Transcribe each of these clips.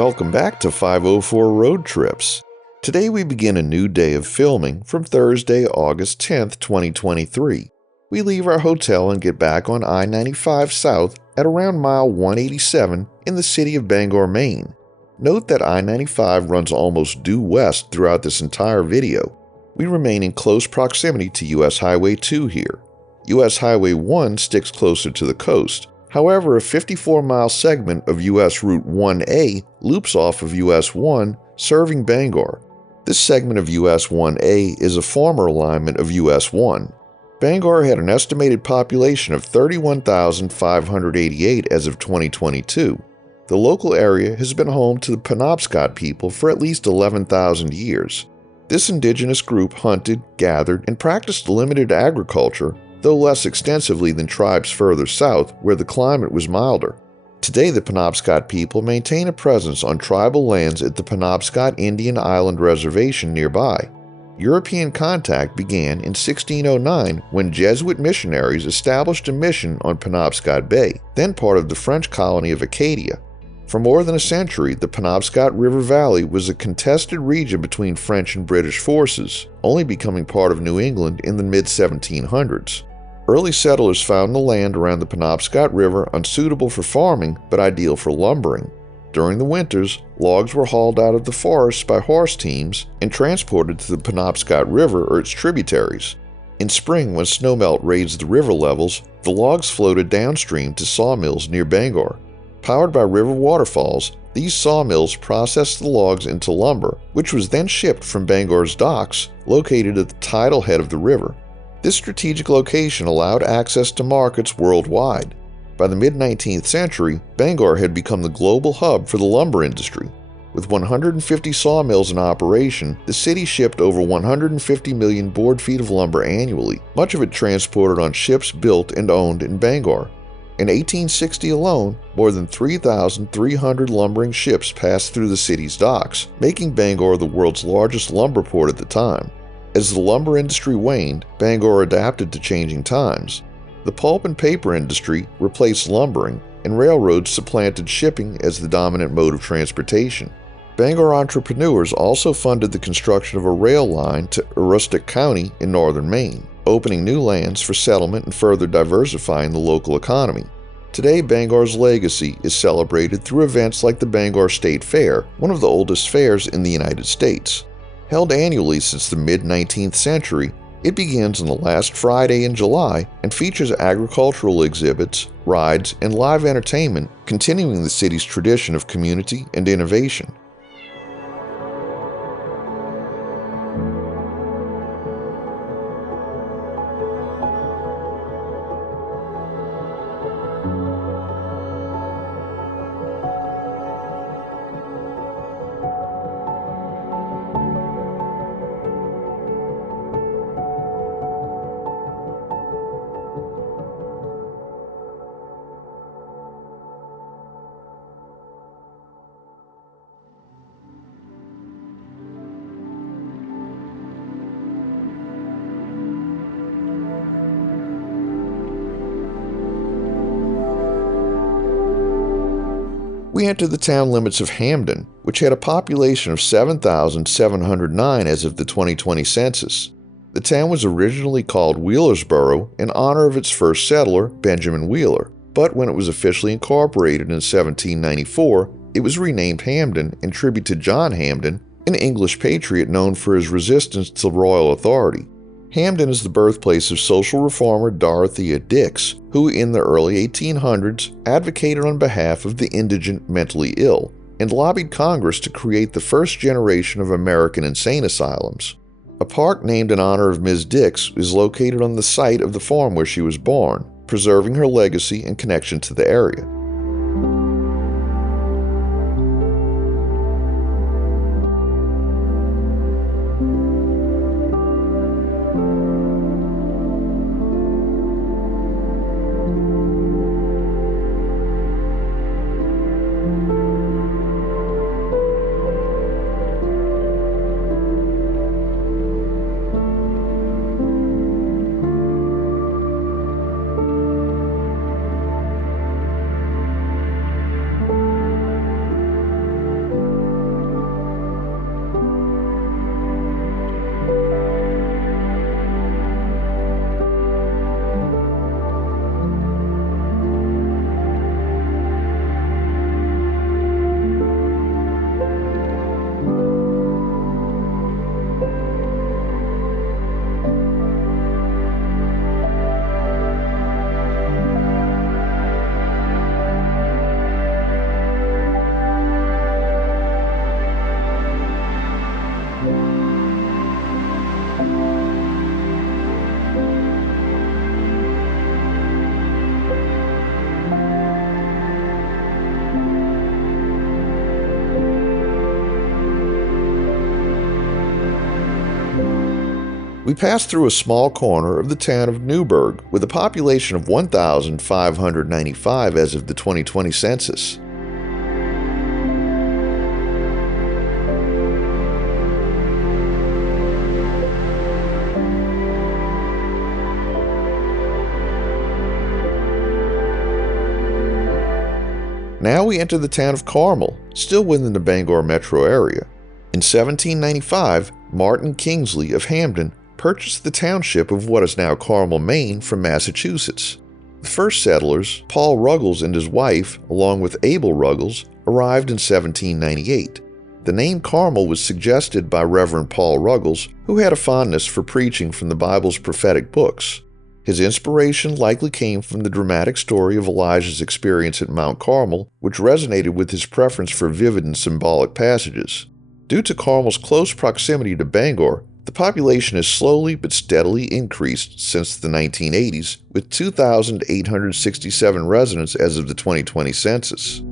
Welcome back to 504 Road Trips. Today we begin a new day of filming from Thursday, August 10th, 2023. We leave our hotel and get back on I-95 South at around mile 187 in the city of Bangor, Maine. Note that I-95 runs almost due west throughout this entire video. We remain in close proximity to US Highway 2 here. US Highway 1 sticks closer to the coast. However, a 54-mile segment of US Route 1A loops off of US 1, serving Bangor. This segment of US 1A is a former alignment of US 1. Bangor had an estimated population of 31,588 as of 2022. The local area has been home to the Penobscot people for at least 11,000 years. This indigenous group hunted, gathered, and practiced limited agriculture, though less extensively than tribes further south where the climate was milder. Today, the Penobscot people maintain a presence on tribal lands at the Penobscot Indian Island Reservation nearby. European contact began in 1609 when Jesuit missionaries established a mission on Penobscot Bay, then part of the French colony of Acadia. For more than a century, the Penobscot River Valley was a contested region between French and British forces, only becoming part of New England in the mid-1700s. Early settlers found the land around the Penobscot River unsuitable for farming but ideal for lumbering. During the winters, logs were hauled out of the forests by horse teams and transported to the Penobscot River or its tributaries. In spring, when snowmelt raised the river levels, the logs floated downstream to sawmills near Bangor. Powered by river waterfalls, these sawmills processed the logs into lumber, which was then shipped from Bangor's docks, located at the tidal head of the river. This strategic location allowed access to markets worldwide. By the mid-19th century, Bangor had become the global hub for the lumber industry. With 150 sawmills in operation, the city shipped over 150 million board feet of lumber annually, much of it transported on ships built and owned in Bangor. In 1860 alone, more than 3,300 lumbering ships passed through the city's docks, making Bangor the world's largest lumber port at the time. As the lumber industry waned, Bangor adapted to changing times. The pulp and paper industry replaced lumbering, and railroads supplanted shipping as the dominant mode of transportation. Bangor entrepreneurs also funded the construction of a rail line to Aroostook County in northern Maine, opening new lands for settlement and further diversifying the local economy. Today, Bangor's legacy is celebrated through events like the Bangor State Fair, one of the oldest fairs in the United States. Held annually since the mid-19th century, it begins on the last Friday in July and features agricultural exhibits, rides, and live entertainment, continuing the city's tradition of community and innovation. We enter the town limits of Hamden, which had a population of 7,709 as of the 2020 census. The town was originally called Wheelersboro in honor of its first settler, Benjamin Wheeler, but when it was officially incorporated in 1794, it was renamed Hamden in tribute to John Hamden, an English patriot known for his resistance to royal authority. Hamden is the birthplace of social reformer Dorothea Dix, who in the early 1800s advocated on behalf of the indigent mentally ill and lobbied Congress to create the first generation of American insane asylums. A park named in honor of Ms. Dix is located on the site of the farm where she was born, preserving her legacy and connection to the area. We passed through a small corner of the town of Newburgh with a population of 1,595 as of the 2020 census. Now we enter the town of Carmel, still within the Bangor metro area. In 1795, Martin Kingsley of Hamden purchased the township of what is now Carmel, Maine, from Massachusetts. The first settlers, Paul Ruggles and his wife, along with Abel Ruggles, arrived in 1798. The name Carmel was suggested by Reverend Paul Ruggles, who had a fondness for preaching from the Bible's prophetic books. His inspiration likely came from the dramatic story of Elijah's experience at Mount Carmel, which resonated with his preference for vivid and symbolic passages. Due to Carmel's close proximity to Bangor, the population has slowly but steadily increased since the 1980s, with 2,867 residents as of the 2020 census.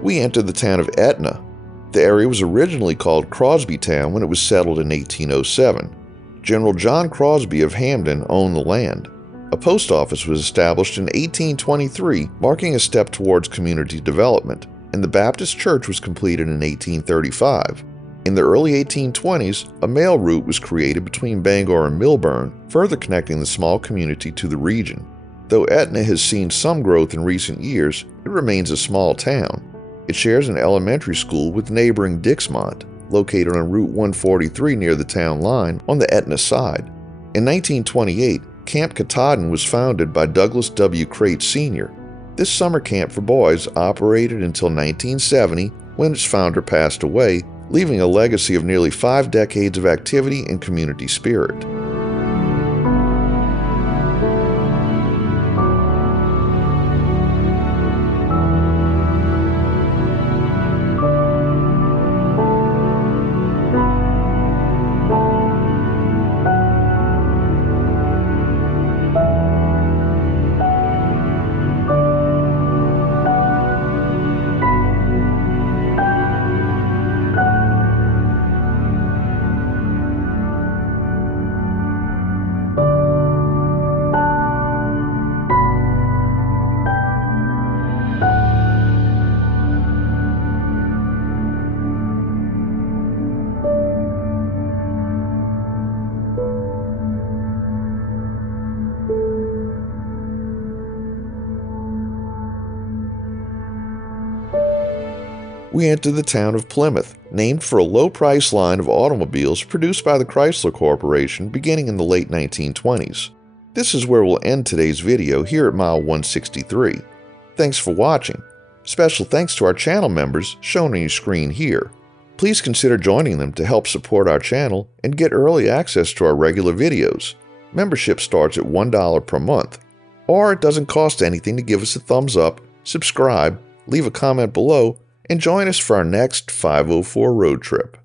We entered the town of Etna. The area was originally called Crosbytown when it was settled in 1807. General John Crosby of Hamden owned the land. A post office was established in 1823, marking a step towards community development, and the Baptist church was completed in 1835. In the early 1820s, a mail route was created between Bangor and Millburn, further connecting the small community to the region. Though Etna has seen some growth in recent years, it remains a small town. It shares an elementary school with neighboring Dixmont, located on Route 143 near the town line on the Etna side. In 1928, Camp Katahdin was founded by Douglas W. Crate Sr. This summer camp for boys operated until 1970, when its founder passed away, leaving a legacy of nearly 5 decades of activity and community spirit. We enter the town of Plymouth, named for a low-price line of automobiles produced by the Chrysler Corporation beginning in the late 1920s. This is where we'll end today's video here at mile 163. Thanks for watching. Special thanks to our channel members shown on your screen here. Please consider joining them to help support our channel and get early access to our regular videos. Membership starts at $1 per month, or it doesn't cost anything to give us a thumbs up, subscribe, leave a comment below, and join us for our next 504 road trip.